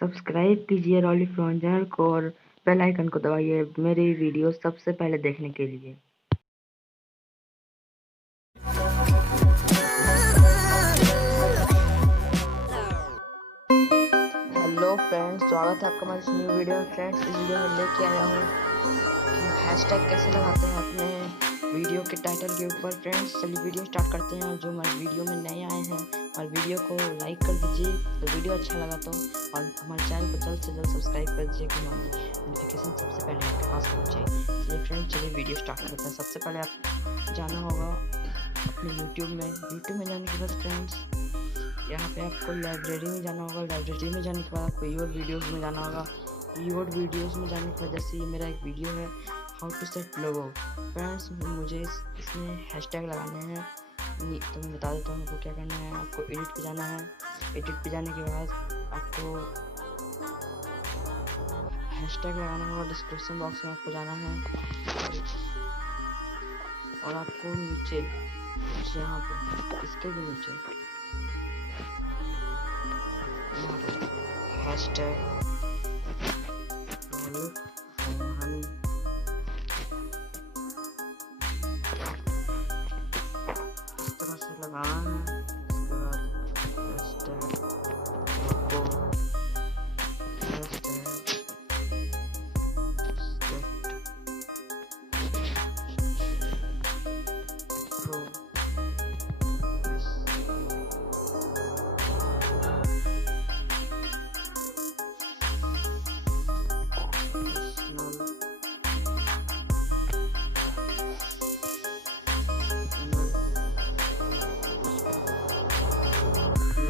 Subscribe कीजिए really frown channel को और बेल आइकन को दबाइए मेरी वीडियो सबसे पहले देखने के लिए। हेलो फ्रेंड्स, स्वागत है आपका हमारी इस न्यू वीडियो में। फ्रेंड्स, इस वीडियो में लेके आया हूँ कि हैशटैग कैसे लगाते हैं अपने वीडियो के टाइटल के ऊपर। फ्रेंड्स, चलिए वीडियो स्टार्ट करते हैं। और जो हमारे वीडियो में नए आए हैं और वीडियो को लाइक कर दीजिए, तो वीडियो अच्छा लगा तो, और हमारे चैनल को जल्द से जल्द सब्सक्राइब कर दीजिए कि हमारी नोटिफिकेशन सबसे पहले आपके पास पहुँचे। चलिए फ्रेंड्स, चलिए वीडियो स्टार्ट करते हैं। सबसे पहले आप जाना होगा अपने यूट्यूब में जाने के बाद फ्रेंड्स यहाँ पे आपको लाइब्रेरी में जाना होगा। लाइब्रेरी में जाने के बाद आपको कीवर्ड वीडियोस में जाना होगा। कीवर्ड वीडियोस में जाने के बाद जैसे ये मेरा एक वीडियो है how to set logo. Friends, मुझे इसमें हैशटैग लगाने हैं, तो मैं बता देता हूँ आपको क्या करना है। आपको एडिट पे जाना है। एडिट पे जाने के बाद आपको हैशटैग लगाना होगा। डिस्क्रिप्शन बॉक्स में आपको जाना है और आपको नीचे यहाँ पे इसके भी नीचे हैशटैग इस तरह से लगाना है। इसके बाद हैशटैग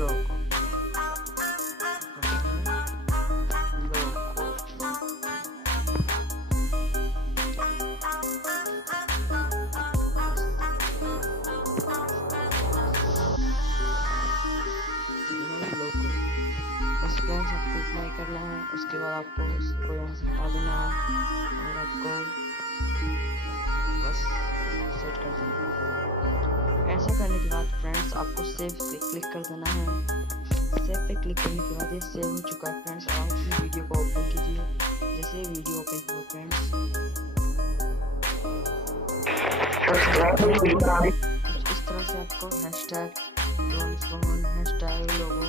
लोगो, फ्रेंड्स, आपको इतना ही करना है। उसके बाद आपको उसको यहाँ से हटा देना है और आपको बस सेट कर देना है। ऐसा करने के बाद फ्रेंड्स आपको सेव पे क्लिक कर देना है। सेव पे क्लिक करने के बाद ये सेव हो चुका है। फ्रेंड्स, आप अपनी वीडियो को ओपन कीजिए। जैसे वीडियो ओपन करो फ्रेंड्स, इस तरह से आपको hashtag roll from hashtag logo